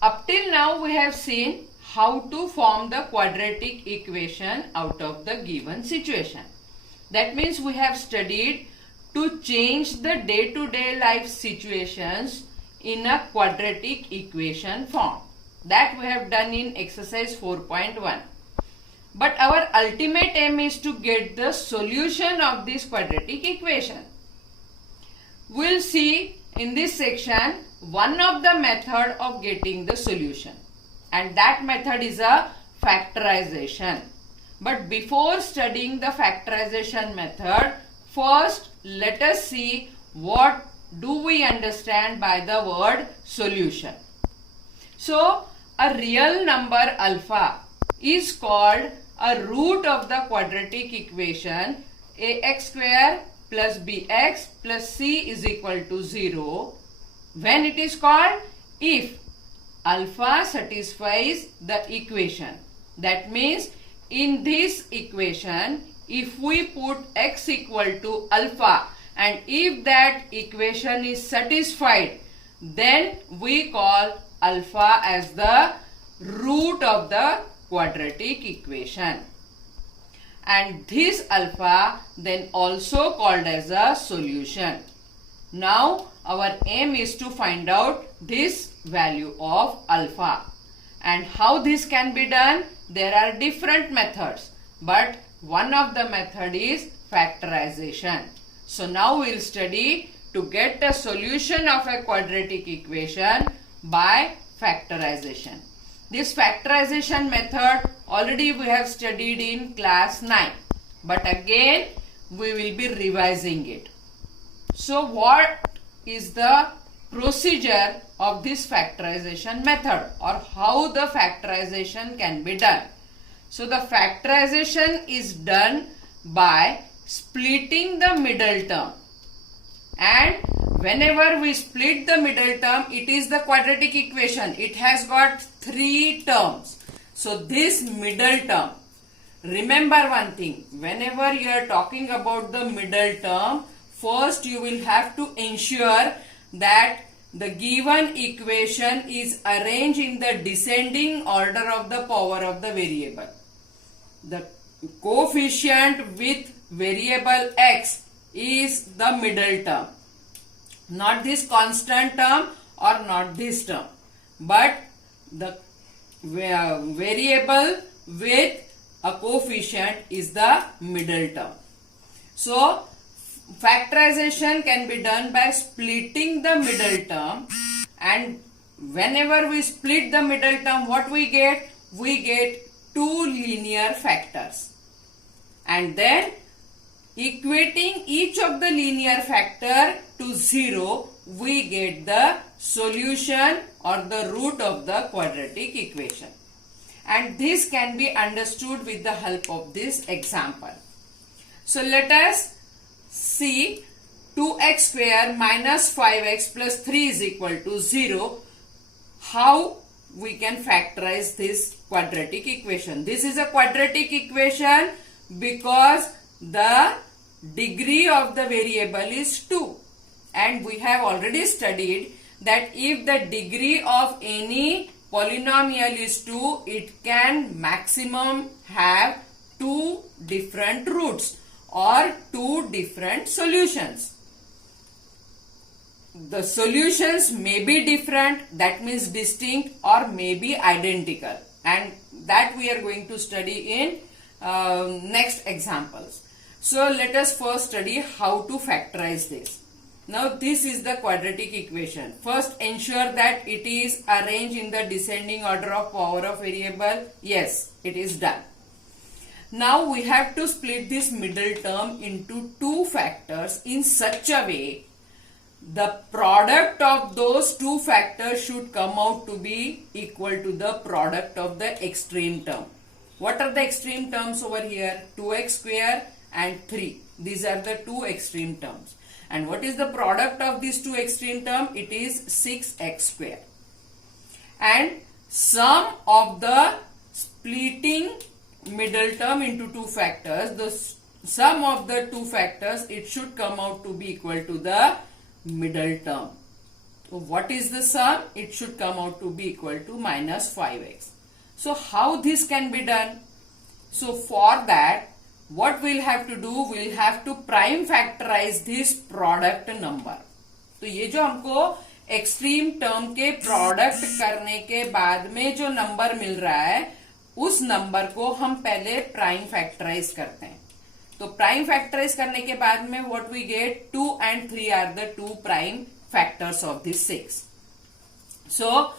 Up till now we have seen how to form the quadratic equation out of the given situation. That means we have studied to change the day-to-day life situations in a quadratic equation form. That we have done in exercise 4.1. But our ultimate aim is to get the solution of this quadratic equation. We'll see in this section one of the method of getting the solution, and that method is a factorization. But before studying the factorization method, first let us see what do we understand by the word solution. So a real number alpha is called a root of the quadratic equation ax square plus bx plus c is equal to 0 when it is called if alpha satisfies the equation. That means in this equation, if we put x equal to alpha and if that equation is satisfied, then we call alpha as the root of the quadratic equation. And this alpha then also called as a solution. Now our aim is to find out this value of alpha. And how this can be done? There are different methods, but one of the method is factorization. So now we will study to get a solution of a quadratic equation by factorization. This factorization method already we have studied in class 9, but again we will be revising it. So what is the procedure of this factorization method, or how the factorization can be done? So the factorization is done by splitting the middle term, and whenever we split the middle term, it is the quadratic equation. It has got 3 terms. So this middle term, remember one thing, whenever you are talking about the middle term, first you will have to ensure that the given equation is arranged in the descending order of the power of the variable. The coefficient with variable x is the middle term. Not this constant term or not this term, but the variable with a coefficient is the middle term. So factorization can be done by splitting the middle term, and whenever we split the middle term, what we get? We get 2 linear factors, and then equating each of the linear factor to 0, we get the solution or the root of the quadratic equation. And this can be understood with the help of this example. So let us see 2x square minus 5x plus 3 is equal to 0. How we can factorize this quadratic equation? This is a quadratic equation because the degree of the variable is 2, and we have already studied that if the degree of any polynomial is 2, it can maximum have 2 different roots or 2 different solutions. The solutions may be different, that means distinct, or may be identical, and that we are going to study in next examples. So let us first study how to factorize this. Now this is the quadratic equation. First ensure that it is arranged in the descending order of power of variable. Yes, it is done. Now we have to split this middle term into 2 factors in such a way the product of those 2 factors should come out to be equal to the product of the extreme term. What are the extreme terms over here? 2x square and 3. These are the 2 extreme terms. And what is the product of these 2 extreme terms? It is 6x square. And sum of the splitting middle term into 2 factors, the sum of the 2 factors, it should come out to be equal to the middle term. So what is the sum? It should come out to be equal to minus 5x. So how this can be done? So for that, what we'll have to do, we'll have to prime factorize this product number. तो ये जो हमको extreme term के product करने के बाद में जो नंबर मिल रहा है, उस नंबर को हम पहले प्राइम फैक्टराइज करते हैं. तो प्राइम फैक्टराइज करने के बाद में what we get, 2 and 3 are the 2 prime factors of this 6. So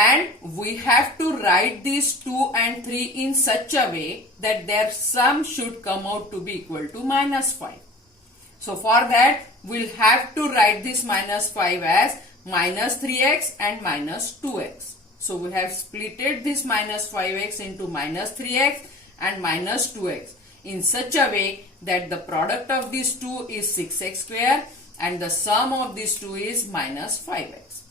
and we have to write these 2 and 3 in such a way that their sum should come out to be equal to minus 5. So for that, we'll have to write this minus 5 as minus 3x and minus 2x. So we have splitted this minus 5x into minus 3x and minus 2x in such a way that the product of these two is 6x square and the sum of these two is minus 5x.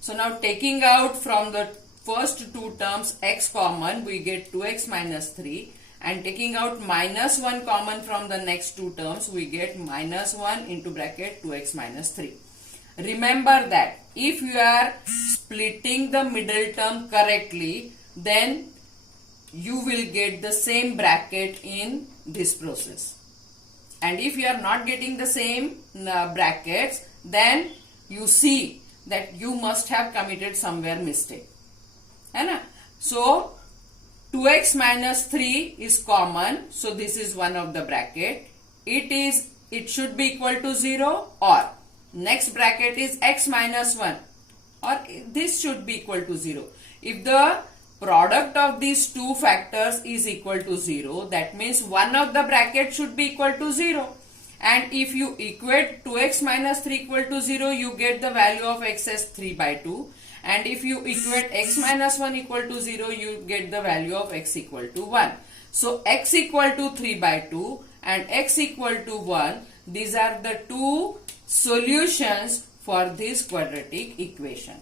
So now taking out from the first two terms x common, we get 2x minus 3, and taking out minus 1 common from the next two terms, we get minus 1 into bracket 2x minus 3. Remember that if you are splitting the middle term correctly, then you will get the same bracket in this process. And if you are not getting the same brackets, then you see that you must have committed somewhere mistake. है ना? So 2x minus 3 is common, so this is one of the bracket. It should be equal to 0, or next bracket is x minus 1, or this should be equal to 0. If the product of these two factors is equal to 0, that means one of the bracket should be equal to 0. And if you equate 2x minus 3 equal to 0, you get the value of x as 3 by 2. And if you equate x minus 1 equal to 0, you get the value of x equal to 1. So x equal to 3 by 2 and x equal to 1, these are the two solutions for this quadratic equation.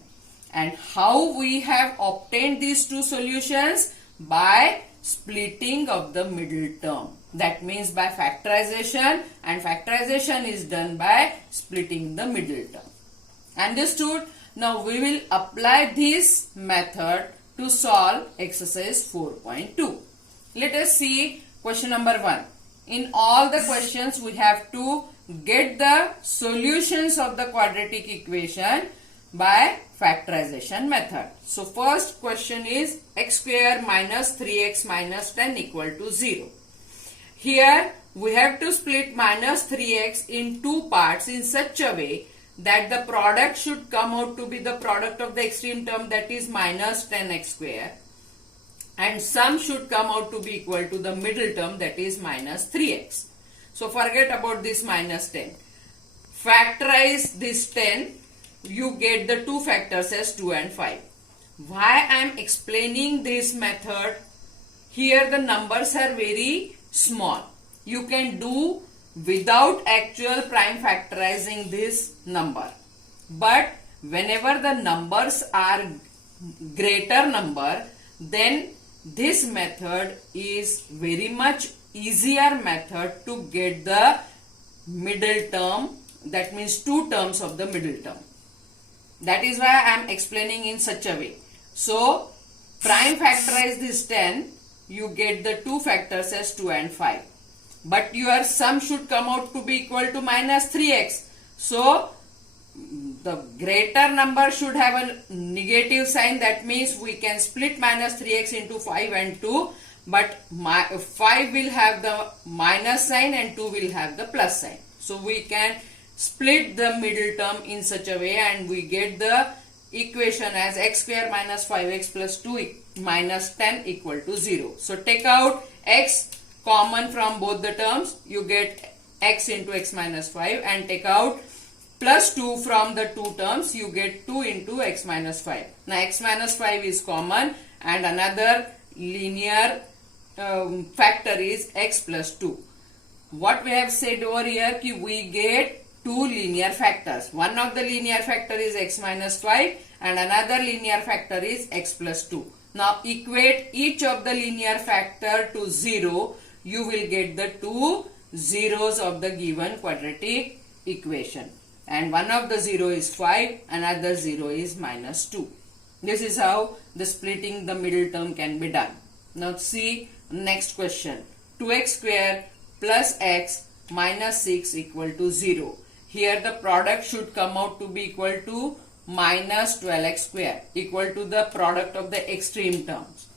And how we have obtained these two solutions? By splitting of the middle term. That means by factorization, and factorization is done by splitting the middle term. Understood? Now we will apply this method to solve exercise 4.2. Let us see question number 1. In all the questions, we have to get the solutions of the quadratic equation by factorization method. So first question is x square minus 3x minus 10 equal to 0. Here we have to split minus 3x in two parts in such a way that the product should come out to be the product of the extreme term, that is minus 10x square, and sum should come out to be equal to the middle term, that is minus 3x. So forget about this minus 10. Factorize this 10, you get the two factors as 2 and 5. Why I am explaining this method? Here the numbers are very small. You can do without actual prime factorizing this number. But whenever the numbers are greater number, then this method is very much easier method to get the middle term, that means two terms of the middle term. That is why I am explaining in such a way. So prime factorize this 10, you get the two factors as 2 and 5. But your sum should come out to be equal to minus 3x. So the greater number should have a negative sign. That means we can split minus 3x into 5 and 2. But 5 will have the minus sign and 2 will have the plus sign. So we can split the middle term in such a way and we get the equation as x square minus 5x plus 2 minus 10 equal to 0. So take out x common from both the terms, you get x into x minus 5, and take out plus 2 from the two terms, you get 2 into x minus 5. Now x minus 5 is common and another linear factor is x plus 2. What we have said over here, ki we get two linear factors. One of the linear factor is x minus 5 and another linear factor is x plus 2. Now equate each of the linear factor to 0. You will get the two zeros of the given quadratic equation. and one of the 0 is 5, another 0 is minus 2. This is how the splitting the middle term can be done. Now see next question. 2x square plus x minus 6 equal to 0. Here the product should come out to be equal to minus 12x square, equal to the product of the extreme terms.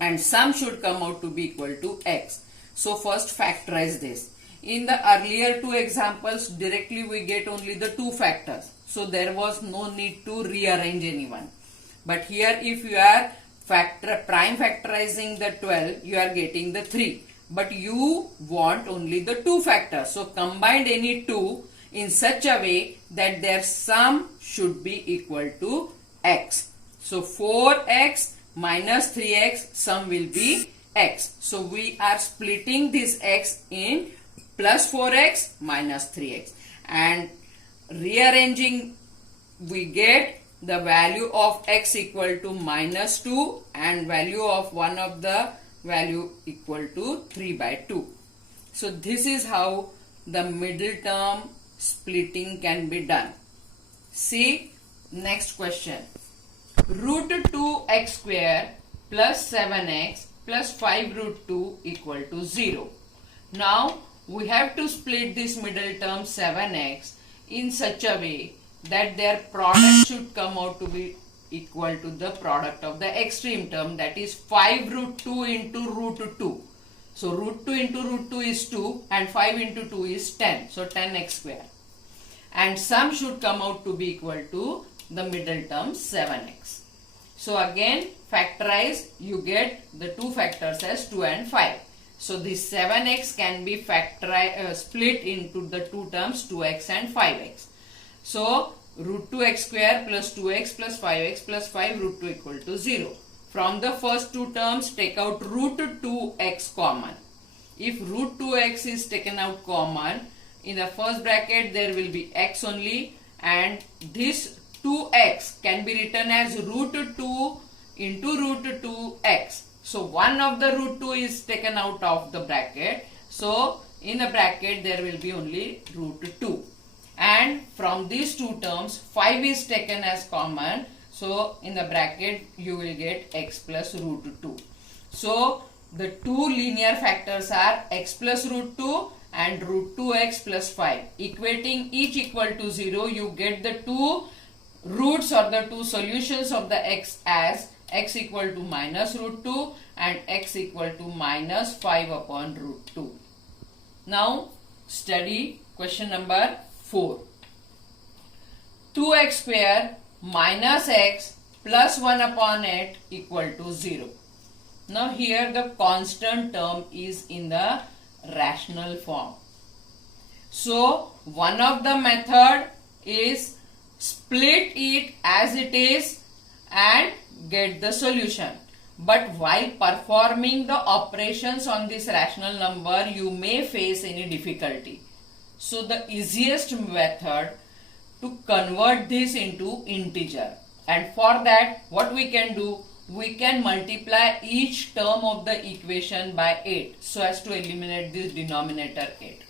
And sum should come out to be equal to x. So first factorize this. In the earlier two examples, directly we get only the two factors. So there was no need to rearrange anyone. But here if you are prime factorizing the 12, you are getting the 3. But you want only the two factors. So combine any two in such a way that their sum should be equal to x. So 4x minus 3x, sum will be x. So we are splitting this x in plus 4x minus 3x, and rearranging we get the value of x equal to minus 2 and value of one of the value equal to 3 by 2. So this is how the middle term splitting can be done. See next question. Root 2x square plus 7x plus 5 root 2 equal to 0. Now we have to split this middle term 7x in such a way that their product should come out to be equal to the product of the extreme term, that is 5 root 2 into root 2. So root 2 into root 2 is 2 and 5 into 2 is 10. So 10x square. And sum should come out to be equal to the middle term 7x. So again factorize, you get the two factors as 2 and 5. So this 7x can be split into the two terms 2x and 5x. So root 2x square plus 2x plus 5x plus 5 root 2 equal to 0. From the first two terms, take out root 2x common. If root 2x is taken out common, in the first bracket there will be x only, and this 2x can be written as root 2 into root 2x. So one of the root 2 is taken out of the bracket. So in the bracket there will be only root 2. And from these two terms 5 is taken as common. So in the bracket you will get x plus root 2. So the two linear factors are x plus root 2 and root 2x plus 5. Equating each equal to 0, you get the two roots or the two solutions of the x as x equal to minus root 2 and x equal to minus 5 upon root 2. Now study question number 4. 2x square minus x plus 1 upon 8 equal to 0. Now here the constant term is in the rational form. So one of the method is split it as it is and get the solution. But while performing the operations on this rational number, you may face any difficulty. So the easiest method to convert this into integer, and for that what we can do, we can multiply each term of the equation by 8 so as to eliminate this denominator 8.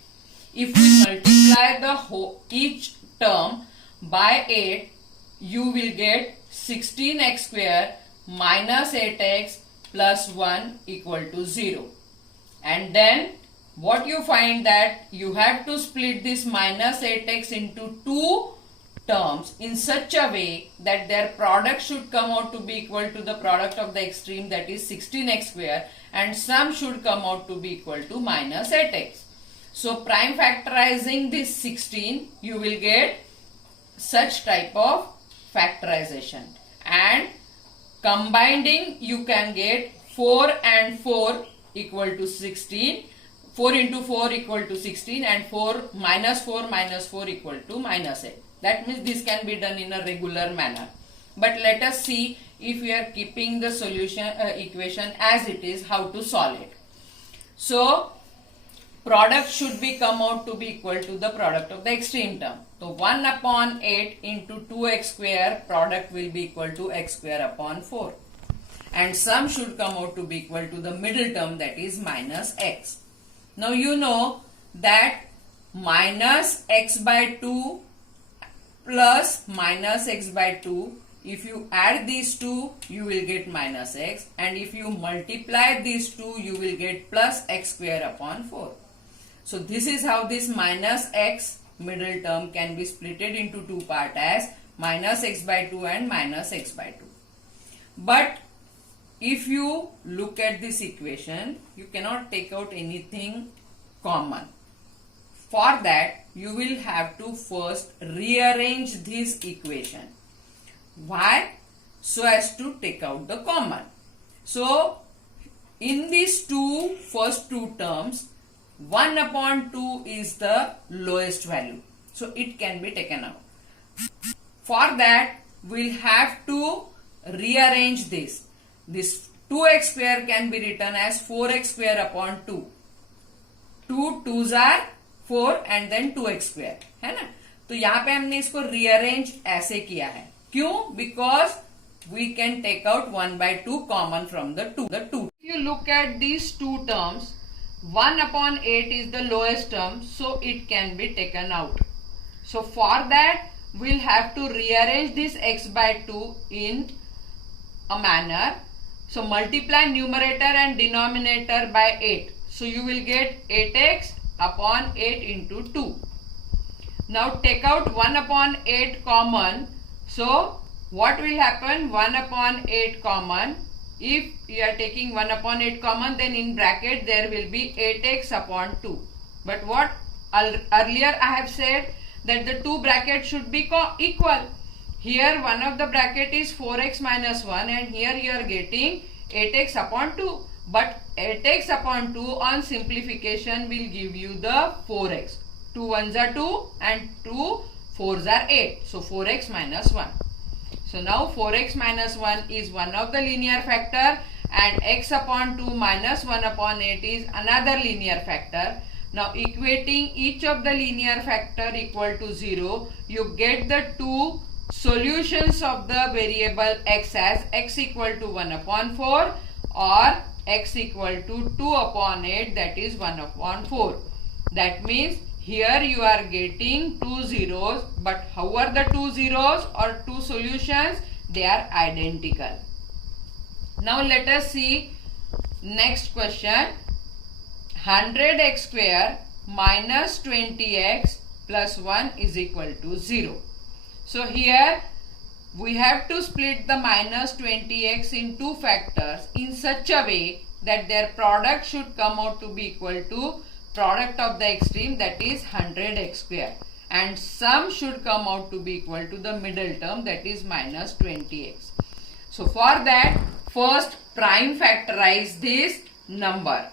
If we multiply the each term by 8, you will get 16x square minus 8x plus 1 equal to 0. And then what you find that you have to split this minus 8x into two terms in such a way that their product should come out to be equal to the product of the extreme, that is 16x square, and sum should come out to be equal to minus 8x. So prime factorizing this 16, you will get such type of factorization, and combining you can get 4 and 4 equal to 16, 4 into 4 equal to 16, and 4 minus 4 equal to minus 8. That means this can be done in a regular manner. But let us see, if we are keeping the solution equation as it is, how to solve it. So product should be come out to be equal to the product of the extreme term. So 1 upon 8 into 2x square, product will be equal to x square upon 4. And sum should come out to be equal to the middle term, that is minus x. Now you know that minus x by 2 plus minus x by 2. If you add these two, you will get minus x, and if you multiply these two, you will get plus x square upon 4. So this is how this minus x middle term can be splitted into two parts as minus x by 2 and minus x by 2. But if you look at this equation, you cannot take out anything common. For that, you will have to first rearrange this equation. Why? So as to take out the common. So, in these first two terms, 1 upon 2 is the lowest value. So, it can be taken out. For that, we'll have to rearrange this. This 2x square can be written as 4x square upon 2. 2 2s are 4 and then 2x square. है ना? तो यहाँ पे हमने इसको rearrange ऐसे किया है. क्यों? Because we can take out 1 by 2 common from the 2. If you look at these two terms, 1 upon 8 is the lowest term, so it can be taken out. So for that, we'll have to rearrange this x by 2 in a manner. So multiply numerator and denominator by 8. So you will get 8x upon 8 into 2. Now take out 1 upon 8 common. So what will happen? 1 upon 8 common. If you are taking 1 upon 8 common, then in bracket there will be 8x upon 2. But what earlier I have said that the two brackets should be equal. Here one of the bracket is 4x minus 1 and here you are getting 8x upon 2. But 8x upon 2 on simplification will give you the 4x. 2 1s are 2 and 2 4s are 8. So 4x minus 1. So now 4x minus 1 is one of the linear factor and x upon 2 minus 1 upon 8 is another linear factor. Now equating each of the linear factor equal to 0, you get the two solutions of the variable x as x equal to 1 upon 4 or x equal to 2 upon 8, that is 1 upon 4. That means here you are getting two zeros, but how are the two zeros or two solutions? They are identical. Now let us see next question. 100x square minus 20x plus 1 is equal to 0. So here we have to split the minus 20x in two factors in such a way that their product should come out to be equal to product of the extreme, that is 100x square, and sum should come out to be equal to the middle term, that is minus 20x. So for that, first prime factorize this number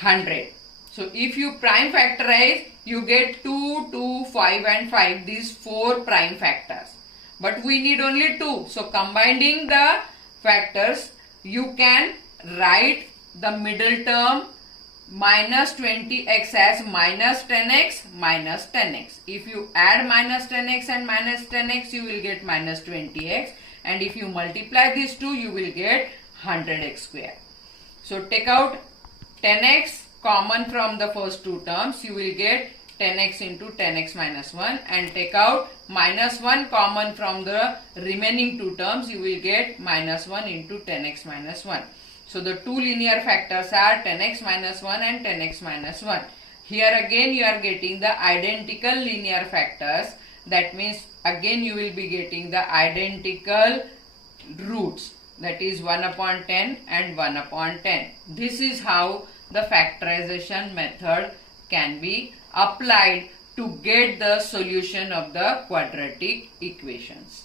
100. So if you prime factorize, you get 2, 2, 5 and 5, these 4 prime factors. But we need only 2. So combining the factors, you can write the middle term minus 20x as minus 10x minus 10x. If you add minus 10x and minus 10x, you will get minus 20x. And if you multiply these two, you will get 100x square. So take out 10x common from the first two terms, you will get 10x into 10x minus 1, and take out minus 1 common from the remaining two terms, you will get minus 1 into 10x minus 1. So the two linear factors are 10x minus 1 and 10x minus 1. Here again you are getting the identical linear factors. That means again you will be getting the identical roots. That is 1 upon 10 and 1 upon 10. This is how the factorization method can be applied to get the solution of the quadratic equations.